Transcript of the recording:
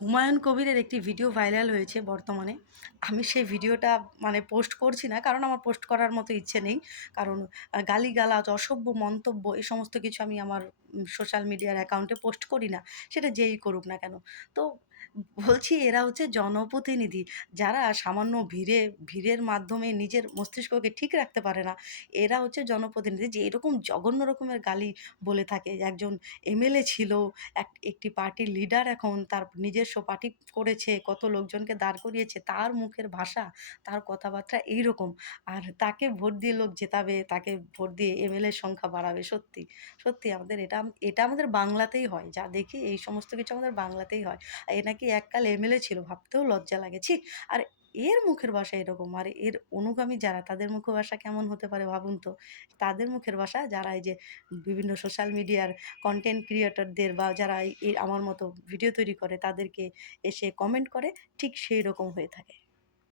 হুমায়ুন কবিরের একটি video viral হয়েছে বর্তমানে। আমি সেই ভিডিওটা পোস্ট করছি না, কারণ আমার পোস্ট করার মতো ইচ্ছে নেই। কারণ গালিগালাজ, অসভ্য মন্তব্য এ সমস্ত কিছু আমি আমার সোশ্যাল মিডিয়ার অ্যাকাউন্টে পোস্ট করি না। সেটা যেই করুক না কেন। তো বলছি, এরা হচ্ছে জনপ্রতিনিধি। যারা সামান্য ভিড়ের মাধ্যমে নিজের মস্তিষ্ককে ঠিক রাখতে পারে না, এরা হচ্ছে জনপ্রতিনিধি। যে এরকম জঘন্য রকমের গালি বলে থাকে। একজন এমএলএ ছিল, একটি পার্টির লিডার, এখন তার নিজস্ব পার্টি করেছে, কত লোকজনকে দাঁড় করিয়েছে। তার মুখের ভাষা, তার কথাবার্তা এইরকম। আর তাকে ভোট দিয়ে লোক জেতাবে, তাকে ভোট দিয়ে এমএলএর সংখ্যা বাড়াবে। সত্যি, সত্যি আমাদের এটা আমাদের বাংলাতেই হয়। যা দেখি এই সমস্ত কিছু আমাদের বাংলাতেই হয়। এ নাকি এককাল এমএলএ ছিল, ভাবতেও লজ্জা লাগে। ছি! আর এর মুখের ভাষা এরকম, আর এর অনুগামী যারা, তাদের মুখের ভাষা কেমন হতে পারে ভাবুন তো। তাদের মুখের ভাষা, যারা এই যে বিভিন্ন সোশ্যাল মিডিয়ার কনটেন্ট ক্রিয়েটরদের বা যারা এই আমার মতো ভিডিও তৈরি করে তাদেরকে এসে কমেন্ট করে, ঠিক সেই রকম হয়ে থাকে।